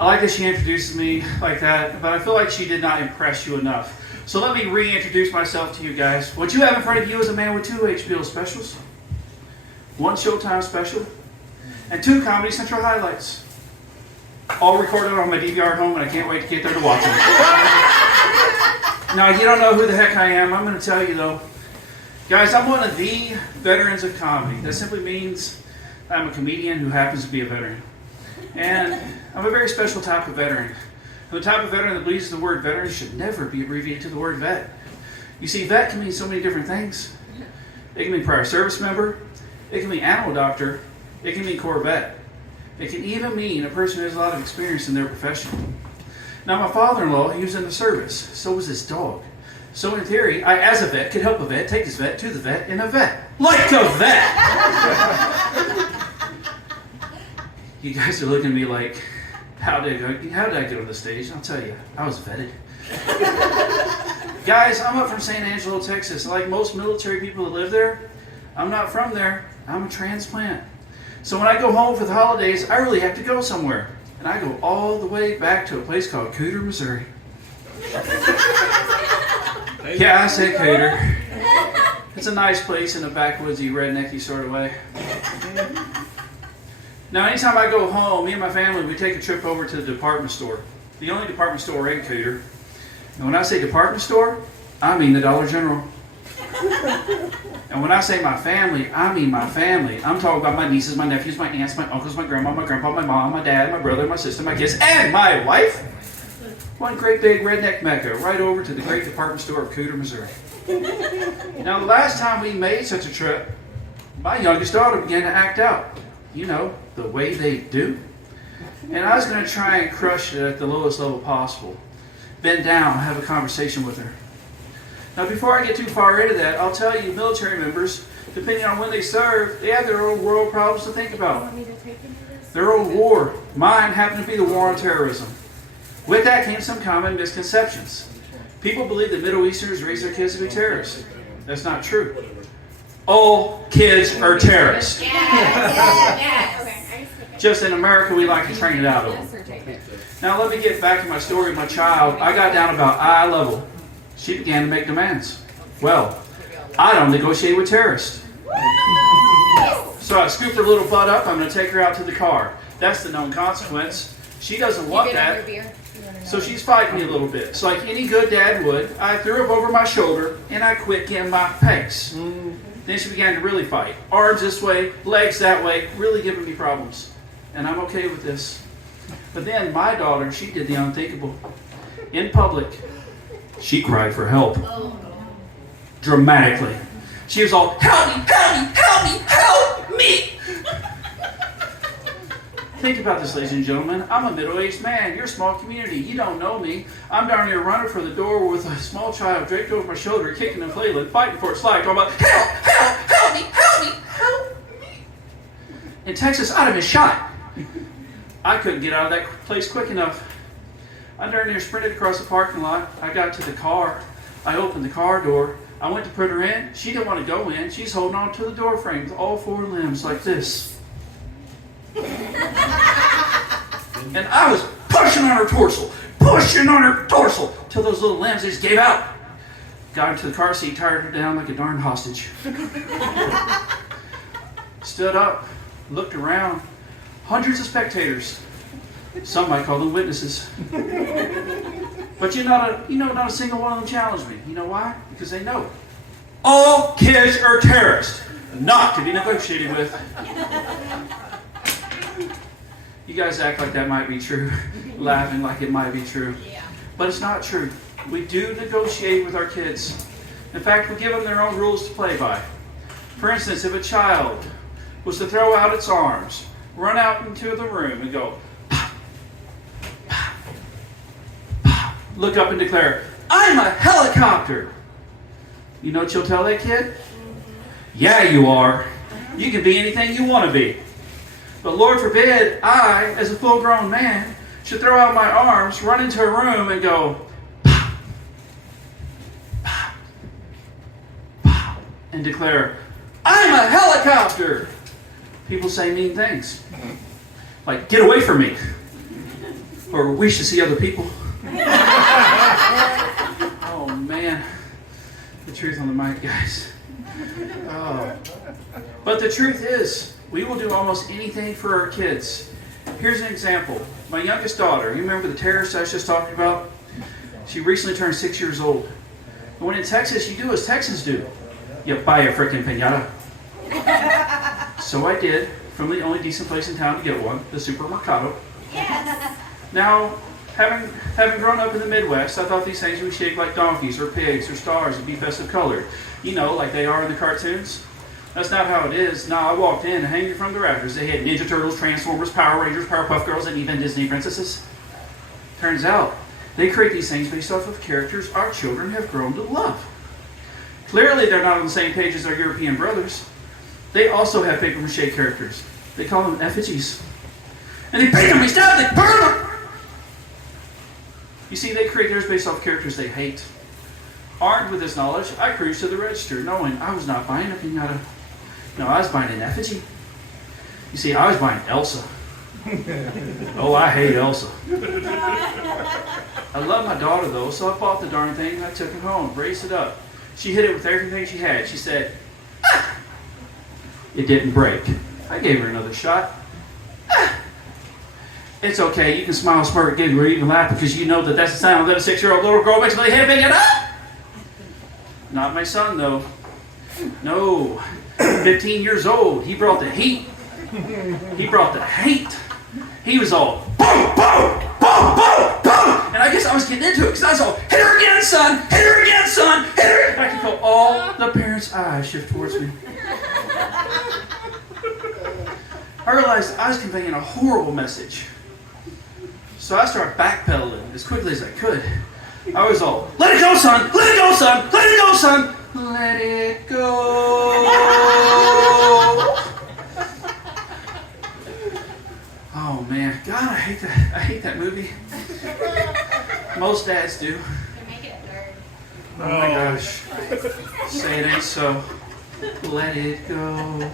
I like that she introduces me like that, but I feel like she did not impress you enough. So let me reintroduce myself to you guys. What you have in front of you is a man with 2 HBO specials, 1 Showtime special, and 2 Comedy Central highlights. All recorded on my DVR home, and I can't wait to get there to watch them. Now, you don't know who the heck I am. I'm going to tell you, though. Guys, I'm one of the veterans of comedy. That simply means I'm a comedian who happens to be a veteran. And I'm a very special type of veteran. I'm the type of veteran that believes the word veteran should never be abbreviated to the word vet. You see, vet can mean so many different things. It can mean prior service member. It can mean animal doctor. It can mean Corvette. It can even mean a person who has a lot of experience in their profession. Now, my father-in-law, he was in the service. So was his dog. So in theory, I, as a vet, could help a vet, take his vet to the vet in a vet. Like a vet! You guys are looking at me like, how did I get on the stage? I'll tell you, I was vetted. Guys, I'm up from San Angelo, Texas. Like most military people that live there, I'm not from there. I'm a transplant. So when I go home for the holidays, I really have to go somewhere. And I go all the way back to a place called Cooter, Missouri. Yeah, I say Cooter. It's a nice place in a backwoodsy, rednecky sort of way. Now, anytime I go home, me and my family, we take a trip over to the department store. The only department store in Cooter. And when I say department store, I mean the Dollar General. And when I say my family, I mean my family. I'm talking about my nieces, my nephews, my aunts, my uncles, my grandma, my grandpa, my mom, my dad, my brother, my sister, my kids, and my wife. One great big redneck mecca right over to the great department store of Cooter, Missouri. Now, the last time we made such a trip, my youngest daughter began to act out. You know, the way they do. And I was going to try and crush it at the lowest level possible. Bend down, have a conversation with her. Now, before I get too far into that, I'll tell you, military members, depending on when they serve, they have their own world problems to think about. Their own war. Mine happened to be the war on terrorism. With that came some common misconceptions. People believe that Middle Easterners raise their kids to be terrorists. That's not true. All kids are terrorists. Just in America, we like to train it out of them. Now, let me get back to my story of my child. I got down about eye level. She began to make demands. Well, I don't negotiate with terrorists. So I scooped her little butt up. I'm going to take her out to the car. That's the known consequence. She doesn't want that. So she's fighting me a little bit. So like any good dad would, I threw her over my shoulder and I quit in my pace. Then she began to really fight. Arms this way, legs that way, really giving me problems. And I'm okay with this. But then my daughter, she did the unthinkable. In public, she cried for help. Dramatically. She was all, help me, help me, help me, help me! Think about this, ladies and gentlemen. I'm a middle-aged man. You're a small community. You don't know me. I'm down here running for the door with a small child draped over my shoulder, kicking and flailing, fighting for its life, talking about, help, help, help me, help me, help me. In Texas, I'd have been shot. I couldn't get out of that place quick enough. I darn near sprinted across the parking lot. I got to the car. I opened the car door. I went to put her in. She didn't want to go in. She's holding on to the door frame with all 4 limbs like this. And I was pushing on her torso, till those little limbs just gave out. Got into the car seat, tied her down like a darn hostage. Stood up, looked around. Hundreds of spectators. Some might call them witnesses. But not a single one of them challenged me. You know why? Because they know. All kids are terrorists, not to be negotiated with. You guys act like that might be true, laughing like it might be true. But it's not true. We do negotiate with our kids. In fact, we give them their own rules to play by. For instance, if a child was to throw out its arms, run out into the room and go, pop, pop, pop, look up and declare, I'm a helicopter. You know what you'll tell that kid? Yeah, you are. You can be anything you want to be. But Lord forbid, I, as a full-grown man, should throw out my arms, run into a room, and go, pop, pop, pop, and declare, I'm a helicopter. People say mean things. Like, get away from me. or wish to see other people. Oh man, the truth on the mic, guys. Oh. But the truth is, we will do almost anything for our kids. Here's an example. My youngest daughter, you remember the terrorist I was just talking about? She recently turned 6 years old. And when in Texas, you do as Texans do. You buy a frickin' piñata. So I did, from the only decent place in town to get one, the supermercado. Yes. Now, having grown up in the Midwest, I thought these things would be shaped like donkeys or pigs or stars and be festive colored. You know, like they are in the cartoons. That's not how it is. Now, I walked in, hanging from the rafters, they had Ninja Turtles, Transformers, Power Rangers, Powerpuff Girls, and even Disney princesses. Turns out, they create these things based off of characters our children have grown to love. Clearly, they're not on the same page as our European brothers. They also have paper mache characters. They call them effigies. And they paint them, they stab them, they burn them! You see, they create theirs based off characters they hate. Armed with this knowledge, I cruised to the register, knowing I was not buying a piñata. No, I was buying an effigy. You see, I was buying Elsa. Oh, I hate Elsa. I love my daughter, though, so I bought the darn thing and I took it home, raised it up. She hit it with everything she had. She said, "Ah!" It didn't break. I gave her another shot. "Ah!" It's okay. You can smile, smirk, giggle, or even laugh because you know that that's the sound that a 6-year-old little girl makes when they hit a piñata. Not my son, though. No. 15 years old. He brought the heat. He brought the hate. He was all, boom, boom, boom, boom, boom. And I guess I was getting into it because I was all, hit her again, son. Hit her again, son. Hit her. And I could feel all the parents' eyes shift towards me. I realized I was conveying a horrible message. So I started backpedaling as quickly as I could. I was all, let it go, son! Let it go, son! Let it go, son! Let it go! Oh man, God, I hate that movie. Most dads do. They're making it dark. Oh my gosh. Say it ain't so. Let it go.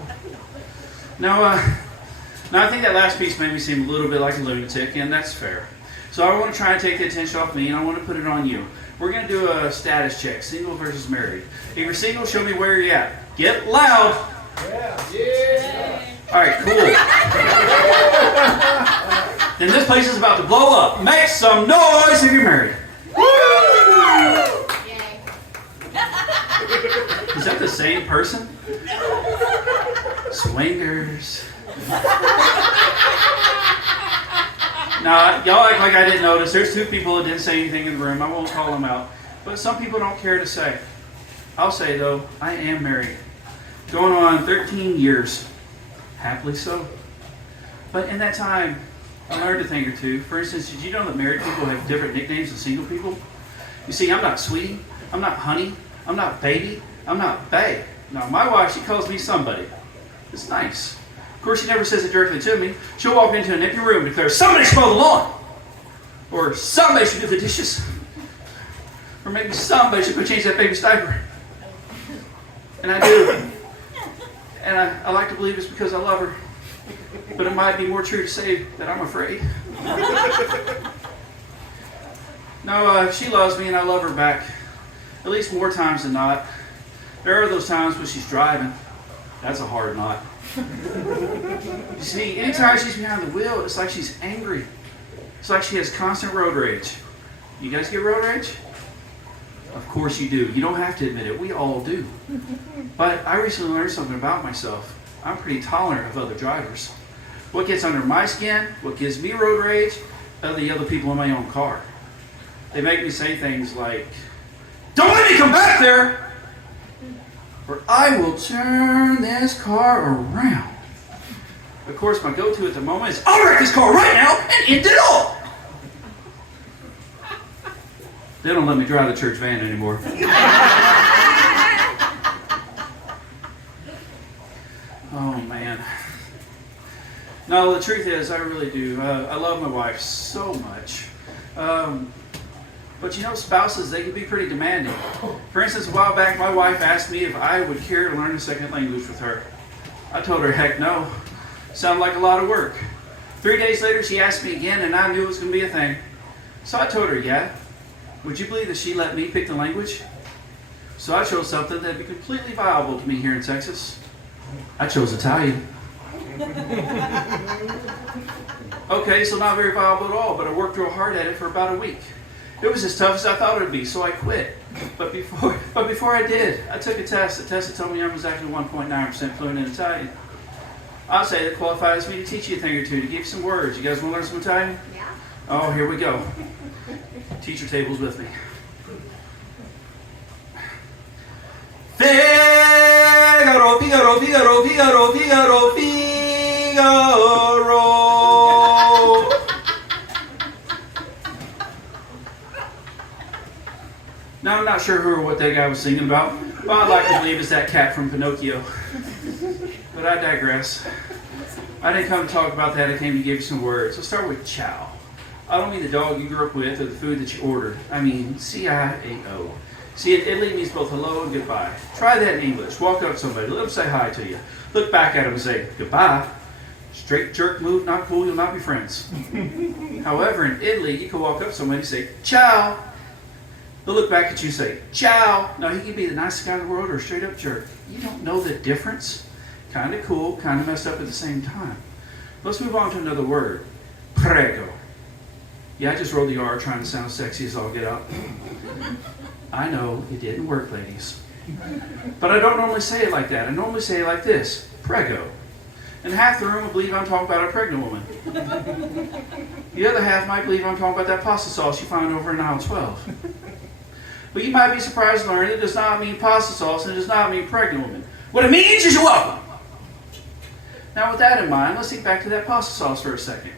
Now I think that last piece made me seem a little bit like a lunatic, and that's fair. So I want to try and take the attention off me, and I want to put it on you. We're going to do a status check, single versus married. If you're single, show me where you're at. Get loud. Yeah. All right, cool. Then this place is about to blow up. Make some noise if you're married. Yay. Is that the same person? Swingers. Now, y'all act like I didn't notice. There's 2 people that didn't say anything in the room. I won't call them out. But some people don't care to say. I'll say, though, I am married. Going on 13 years. Happily so. But in that time, I learned a thing or two. For instance, did you know that married people have different nicknames than single people? You see, I'm not sweetie. I'm not honey. I'm not baby. I'm not bae. Now, my wife, she calls me somebody. It's nice. Of course, she never says it directly to me. She'll walk into an empty room and declare, somebody should mow the lawn. Or somebody should do the dishes. Or maybe somebody should go change that baby's diaper. And I do. And I like to believe it's because I love her. But it might be more true to say that I'm afraid. No, she loves me and I love her back. At least more times than not. There are those times when she's driving. That's a hard knot. You see, anytime she's behind the wheel, it's like she's angry. It's like she has constant road rage. You guys get road rage? Of course you do. You don't have to admit it. We all do. But I recently learned something about myself. I'm pretty tolerant of other drivers. What gets under my skin, what gives me road rage, are the other people in my own car. They make me say things like, don't let me come back there! Or I will turn this car around. Of course, my go-to at the moment is, I'll wreck this car right now and end it all! They don't let me drive the church van anymore. Oh, man. No, the truth is, I really do. I love my wife so much. But you know, spouses, they can be pretty demanding. For instance, a while back, my wife asked me if I would care to learn a second language with her. I told her, heck no. Sounded like a lot of work. 3 days later, she asked me again, and I knew it was going to be a thing. So I told her, yeah. Would you believe that she let me pick the language? So I chose something that would be completely viable to me here in Texas. I chose Italian. Okay, so not very viable at all, but I worked real hard at it for about a week. It was as tough as I thought it would be, so I quit. But before I did, I took a test. The test that told me I was actually 1.9% fluent in Italian. I'll say that qualifies me to teach you a thing or two, to give you some words. You guys want to learn some Italian? Yeah. Oh, here we go. Teacher table's with me. Figaro, Figaro, Figaro, Figaro, Figaro, Figaro. Now, I'm not sure who or what that guy was singing about, but I'd like to believe it's that cat from Pinocchio. But I digress. I didn't come to talk about that. I came to give you some words. Let's start with ciao. I don't mean the dog you grew up with or the food that you ordered. I mean C-I-A-O. See, in Italy, it means both hello and goodbye. Try that in English. Walk up to somebody. Let them say hi to you. Look back at them and say goodbye. Straight jerk move, not cool. You'll not be friends. However, in Italy, you can walk up to somebody and say ciao. They'll look back at you and say ciao. Now, he can be the nicest guy in the world or a straight up jerk. You don't know the difference. Kind of cool, kind of messed up at the same time. Let's move on to another word. Prego. Yeah, I just rolled the R trying to sound sexy as all get out. I know, it didn't work, ladies. But I don't normally say it like that. I normally say it like this. Prego. And half the room will believe I'm talking about a pregnant woman. The other half might believe I'm talking about that pasta sauce you find over in aisle 12. But you might be surprised to learn it does not mean pasta sauce and it does not mean pregnant woman. What it means is you're welcome. Now with that in mind, let's think back to that pasta sauce for a second.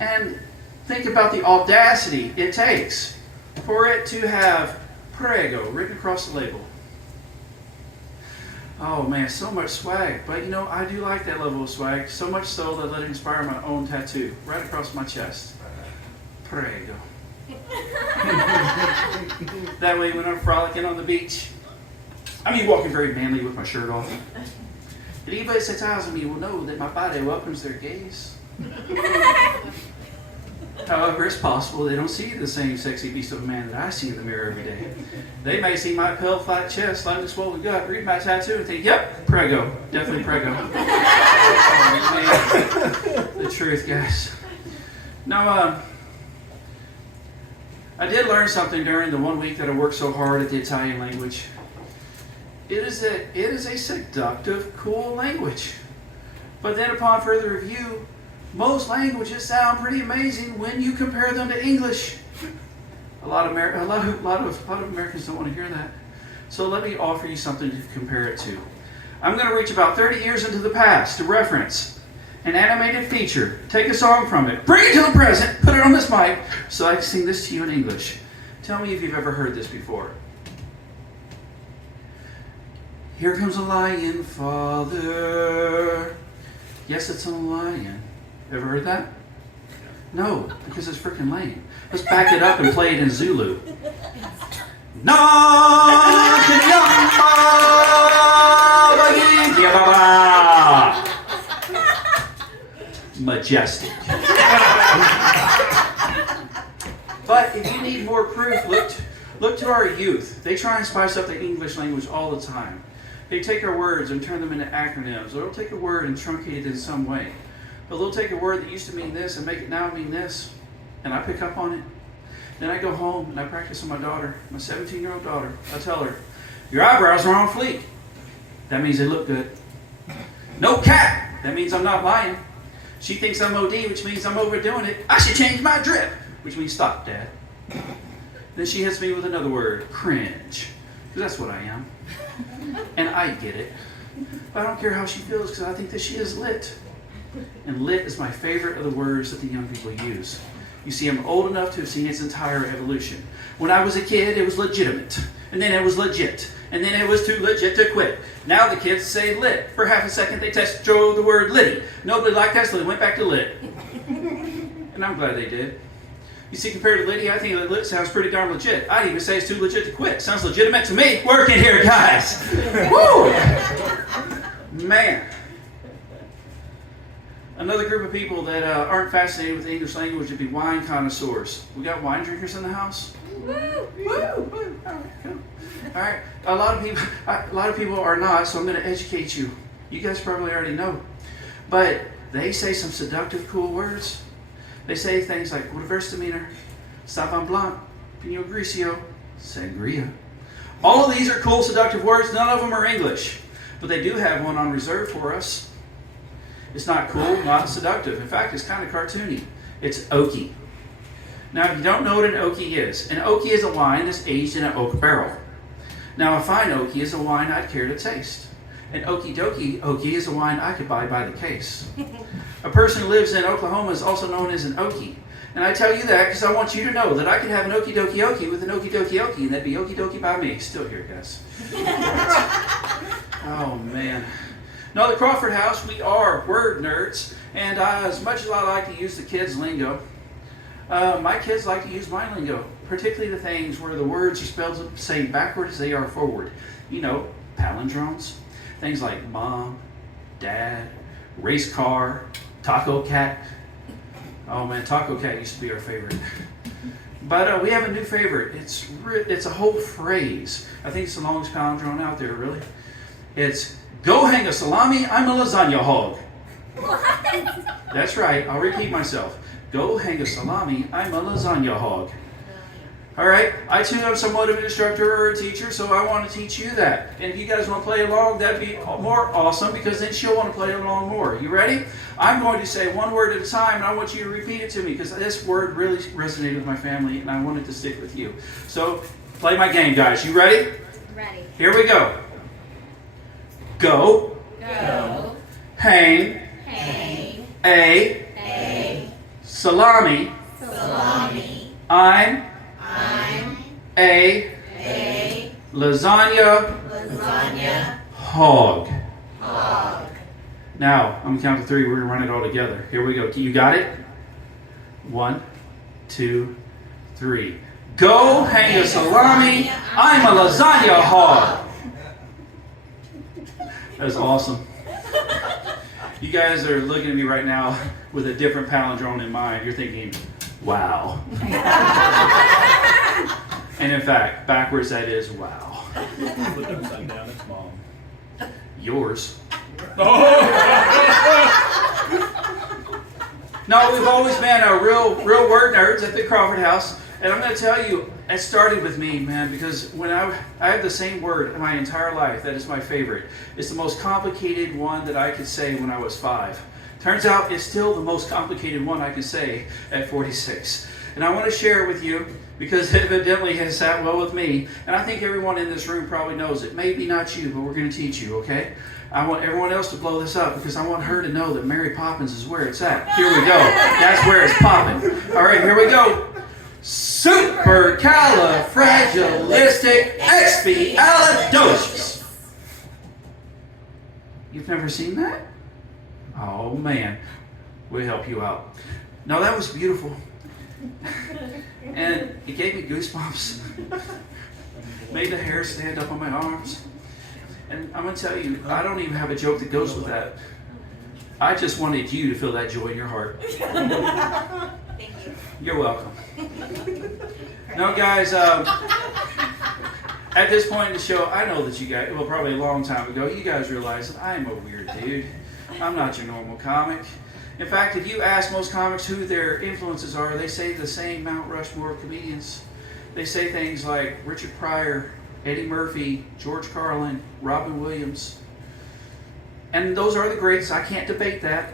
And think about the audacity it takes for it to have prego written across the label. Oh man, so much swag. But you know, I do like that level of swag. So much so that I let it inspire my own tattoo right across my chest. Prego. That way when I'm frolicking on the beach, I mean walking very manly with my shirt off. And anybody that eyes on me will know that my body welcomes their gaze. However, it's possible they don't see the same sexy beast of a man that I see in the mirror every day. They may see my pale, flat chest, slightly swollen gut, read my tattoo, and think, yep, prego. Definitely prego. The truth, guys. Now, I did learn something during the 1 week that I worked so hard at the Italian language. It is a seductive, cool language. But then upon further review, most languages sound pretty amazing when you compare them to English. A lot of Americans don't want to hear that. So let me offer you something to compare it to. I'm going to reach about 30 years into the past to reference an animated feature. Take a song from it, bring it to the present, put it on this mic so I can sing this to you in English. Tell me if you've ever heard this before. Here comes a lion, father. Yes, it's a lion. Ever heard that? No, because it's freaking lame. Let's back it up and play it in Zulu. Majestic. But if you need more proof, look to our youth. They try and spice up the English language all the time. They take our words and turn them into acronyms, or they'll take a word and truncate it in some way. But they'll take a word that used to mean this and make it now mean this, and I pick up on it. Then I go home and I practice on my daughter, my 17-year-old daughter. I tell her, your eyebrows are on fleek. That means they look good. No cap. That means I'm not lying. She thinks I'm OD, which means I'm overdoing it. I should change my drip, which means stop, Dad. Then she hits me with another word, cringe, because that's what I am. And I get it. But I don't care how she feels because I think that she is lit. And lit is my favorite of the words that the young people use. You see, I'm old enough to have seen its entire evolution. When I was a kid, it was legitimate. And then it was legit. And then it was too legit to quit. Now the kids say lit. For half a second, they drove the word litty. Nobody liked that, so they went back to lit. And I'm glad they did. You see, compared to litty, I think that lit sounds pretty darn legit. I'd even say it's too legit to quit. Sounds legitimate to me. Working here, guys. Woo! Man. Another group of people that aren't fascinated with the English language would be wine connoisseurs. We got wine drinkers in the house? Woo! Woo! Woo! All right, cool. All right. A lot of people are not, so I'm going to educate you. You guys probably already know. But they say some seductive, cool words. They say things like Gewürztraminer, Sauvignon Blanc, Pinot Grigio, Sangria. All of these are cool, seductive words. None of them are English. But they do have one on reserve for us. It's not cool, not seductive. In fact, it's kind of cartoony. It's oaky. Now, if you don't know what an oaky is, an oaky is a wine that's aged in an oak barrel. Now, a fine oaky is a wine I'd care to taste. An okie dokie oaky is a wine I could buy by the case. A person who lives in Oklahoma is also known as an okie. And I tell you that because I want you to know that I could have an okie dokie oaky with an okie dokie oaky, and that'd be okie dokie by me. Still here, guys. Oh, man. Now, the Crawford house, we are word nerds. And as much as I like to use the kids' lingo, my kids like to use my lingo, particularly the things where the words are spelled the same backward as they are forward. You know, palindromes. Things like mom, dad, race car, taco cat. Oh man, taco cat used to be our favorite. But we have a new favorite. It's a whole phrase. I think it's the longest palindrome out there, really. It's, go hang a salami, I'm a lasagna hog. What? That's right, I'll repeat myself. Go hang a salami, I'm a lasagna hog. All right, I too am somewhat of an instructor or a teacher, so I want to teach you that. And if you guys want to play along, that'd be more awesome, because then she'll want to play along more. You ready? I'm going to say one word at a time, and I want you to repeat it to me, because this word really resonated with my family, and I want it to stick with you. So, play my game, guys. You ready? Ready. Here we go. Go. Go. Hang. Hang. A. Salami. Salami. I'm a lasagna hog. Now, I'm going to count to 3. We're going to run it all together. Here we go. You got it? 1, 2, 3. Go hang a salami. I'm a lasagna hog. That was awesome. You guys are looking at me right now with a different palindrome in mind. You're thinking, wow. And in fact, backwards that is wow. Put them upside down, it's mom. Yours. No, we've always been a real word nerds at the Crawford house. And I'm going to tell you, it started with me, man, because when I have the same word my entire life that is my favorite. It's the most complicated one that I could say when I was 5. Turns out it's still the most complicated one I can say at 46. And I want to share it with you because it evidently has sat well with me. And I think everyone in this room probably knows it. Maybe not you, but we're going to teach you, okay? I want everyone else to blow this up because I want her to know that Mary Poppins is where it's at. Here we go. That's where it's popping. All right, here we go. Supercalifragilisticexpialidocious. You've never seen that? Oh man, we'll help you out. No, that was beautiful. And it gave me goosebumps. Made the hair stand up on my arms. And I'm going to tell you, I don't even have a joke that goes with that. I just wanted you to feel that joy in your heart. Thank you. You're welcome. No, guys, at this point in the show, I know that you guys, well, probably a long time ago, you guys realize that I'm a weird dude. I'm not your normal comic. In fact, if you ask most comics who their influences are, they say the same Mount Rushmore of comedians. They say things like Richard Pryor, Eddie Murphy, George Carlin, Robin Williams. And those are the greats. I can't debate that.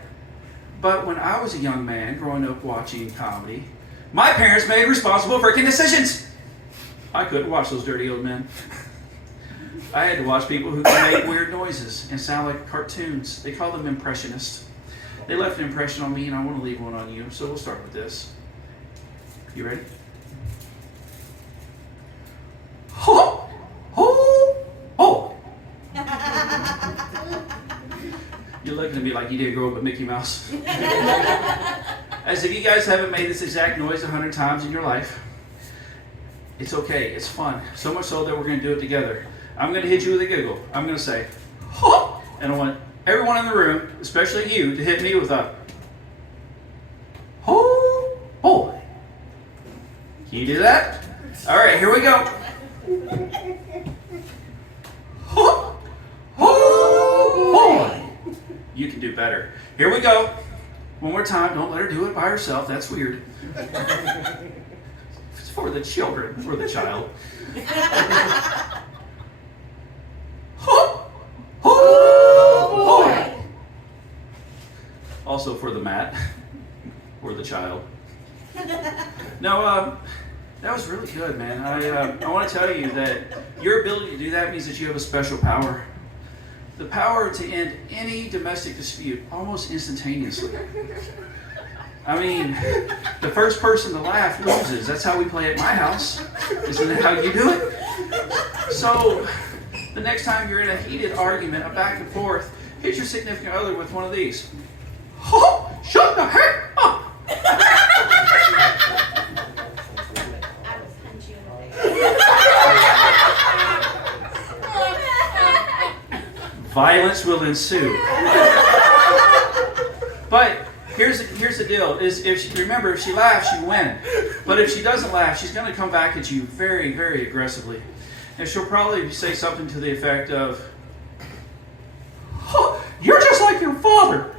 But when I was a young man growing up watching comedy, my parents made responsible freaking decisions. I couldn't watch those dirty old men. I had to watch people who could make weird noises and sound like cartoons. They call them impressionists. They left an impression on me, and I want to leave one on you. So we'll start with this. You ready? Ho! Ho! Oh! You're looking at me like you did grow up with Mickey Mouse. As if you guys haven't made this exact noise 100 times in your life. It's okay. It's fun. So much so that we're going to do it together. I'm going to hit you with a giggle. I'm going to say, ho! And I want everyone in the room, especially you, to hit me with a Can you do that? All right, here we go. You can do better. Here we go. One more time. Don't let her do it by herself. That's weird. It's for the children, for the child. Also for the mat, or the child. No, that was really good, man. I want to tell you that your ability to do that means that you have a special power. The power to end any domestic dispute almost instantaneously. I mean, the first person to laugh loses. That's how we play at my house. Isn't that how you do it? So, the next time you're in a heated argument, a back and forth, hit your significant other with one of these. Oh, shut the heck up! I will punch you in the face. Violence will ensue. But here's the deal: is if she laughs, you win. But if she doesn't laugh, she's going to come back at you very, very aggressively, and she'll probably say something to the effect of, oh, "You're just like your father."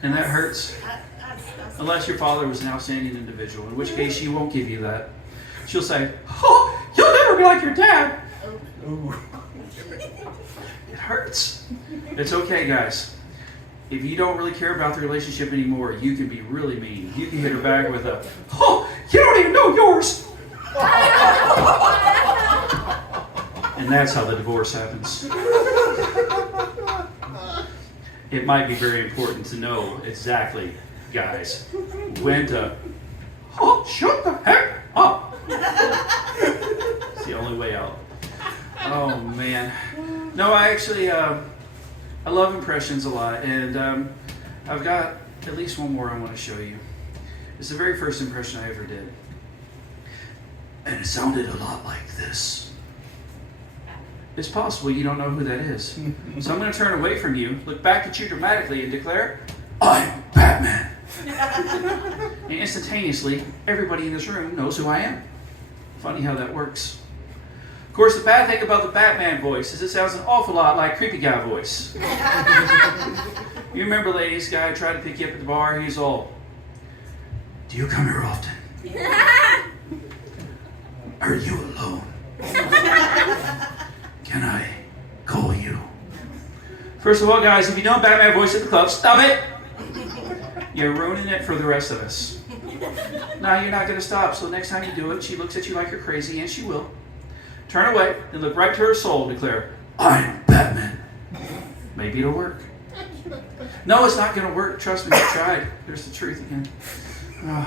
And that hurts. Unless your father was an outstanding individual, in which case she won't give you that. She'll say, "Oh, you'll never be like your dad." It hurts. It's okay, guys. If you don't really care about the relationship anymore, you can be really mean. You can hit her back with a, "Oh, you don't even know yours." And that's how the divorce happens. It might be very important to know exactly, guys, when to, oh, shut the heck up. It's the only way out. Oh, man. No, I actually, I love impressions a lot, and I've got at least one more I want to show you. It's the very first impression I ever did. And it sounded a lot like this. It's possible you don't know who that is. So I'm going to turn away from you, look back at you dramatically, and declare, "I'm Batman." And instantaneously, everybody in this room knows who I am. Funny how that works. Of course, the bad thing about the Batman voice is it sounds an awful lot like creepy guy voice. You remember, ladies, guy tried to pick you up at the bar. He's all, "Do you come here often? Are you alone? Can I call you?" First of all, guys, if you don't Batman voice at the club, stop it! You're ruining it for the rest of us. Now you're not going to stop, so next time you do it, she looks at you like you're crazy, and she will. Turn away and look right to her soul and declare, "I'm Batman." Maybe it'll work. No, it's not going to work. Trust me, I tried. There's the truth again. Oh.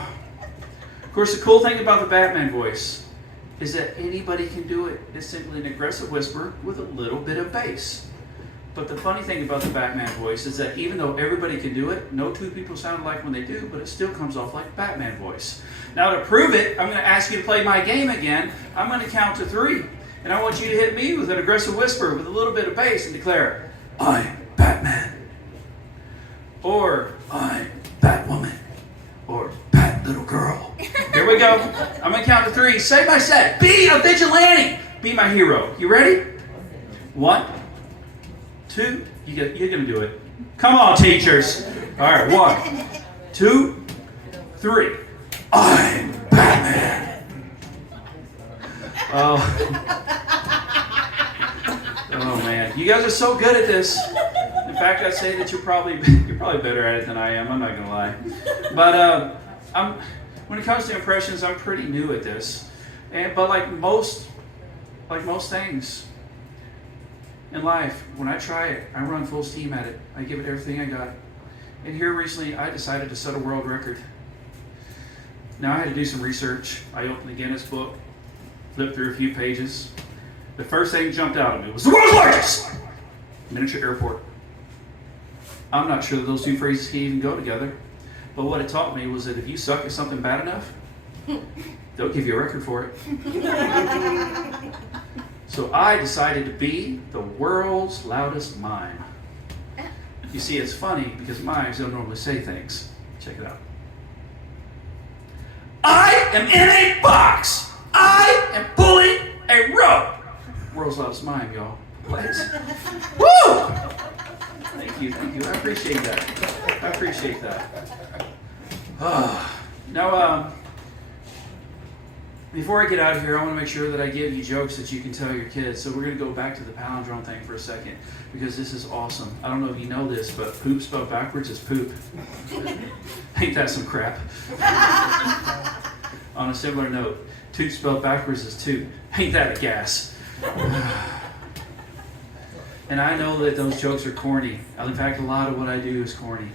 Of course, the cool thing about the Batman voice is that anybody can do it. It's simply an aggressive whisper with a little bit of bass. But the funny thing about the Batman voice is that even though everybody can do it, no two people sound alike when they do, but it still comes off like Batman voice. Now to prove it, I'm going to ask you to play my game again. I'm going to count to 3. And I want you to hit me with an aggressive whisper with a little bit of bass and declare, "I'm Batman." Or, "I'm Batwoman." Or, "Bat little girl." Here we go. I'm going to count to 3. Say my set. Be a vigilante. Be my hero. You ready? 1, 2. You're going to do it. Come on, teachers. All right. 1, 2, 3. I'm Batman. Oh man, you guys are so good at this. In fact, I'd say that you're probably better at it than I am. I'm not gonna lie. But when it comes to impressions, I'm pretty new at this. But like most things in life, when I try it, I run full steam at it. I give it everything I got. And here recently, I decided to set a world record. Now I had to do some research. I opened the Guinness book, flipped through a few pages. The first thing that jumped out at me was the world's largest miniature airport. I'm not sure that those two phrases can even go together. But what it taught me was that if you suck at something bad enough, they'll give you a record for it. So I decided to be the world's loudest mime. You see, it's funny because mimes don't normally say things. Check it out. I am in a box. I am pulling a rope. World's loudest mime, y'all. What? Woo! Thank you. I appreciate that. Now, before I get out of here, I want to make sure that I give you jokes that you can tell your kids. So we're going to go back to the palindrome thing for a second because this is awesome. I don't know if you know this, but poop spelled backwards is poop. Ain't that some crap? On a similar note, toot spelled backwards is toot. Ain't that a gas? And I know that those jokes are corny. In fact, a lot of what I do is corny.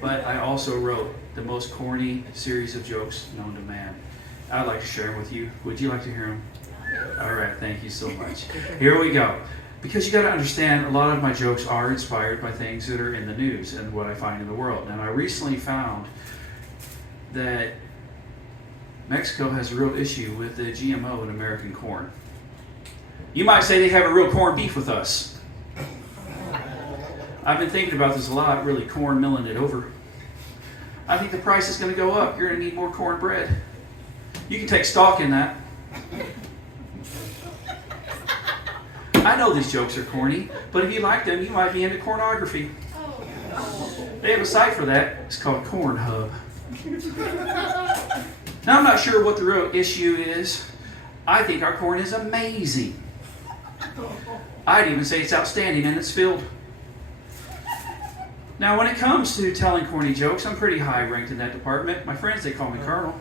But I also wrote the most corny series of jokes known to man. I'd like to share them with you. Would you like to hear them? All right, thank you so much. Here we go. Because you got to understand, a lot of my jokes are inspired by things that are in the news and what I find in the world. And I recently found that Mexico has a real issue with the GMO in American corn. You might say they have a real corn beef with us. I've been thinking about this a lot, really corn milling it over. I think the price is going to go up. You're going to need more cornbread. You can take stock in that. I know these jokes are corny, but if you like them, you might be into cornography. They have a site for that. It's called Corn Hub. Now, I'm not sure what the real issue is. I think our corn is amazing. I'd even say it's outstanding in its field. Now, when it comes to telling corny jokes, I'm pretty high ranked in that department. My friends, they call me Colonel.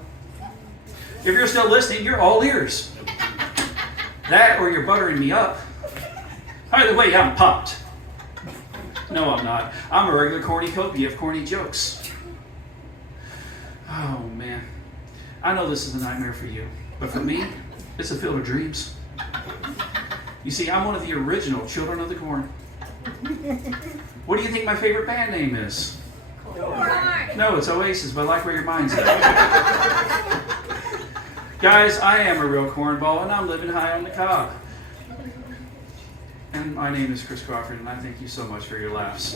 If you're still listening, you're all ears. That or you're buttering me up. By the way, I'm pumped. No, I'm not. I'm a regular cornucopia of corny jokes. Oh, man. I know this is a nightmare for you, but for me, it's a field of dreams. You see, I'm one of the original Children of the Corn. What do you think my favorite band name is? Corn. No, it's Oasis, but I like where your mind's at. Guys, I am a real cornball, and I'm living high on the cob. And my name is Chris Crawford, and I thank you so much for your laughs.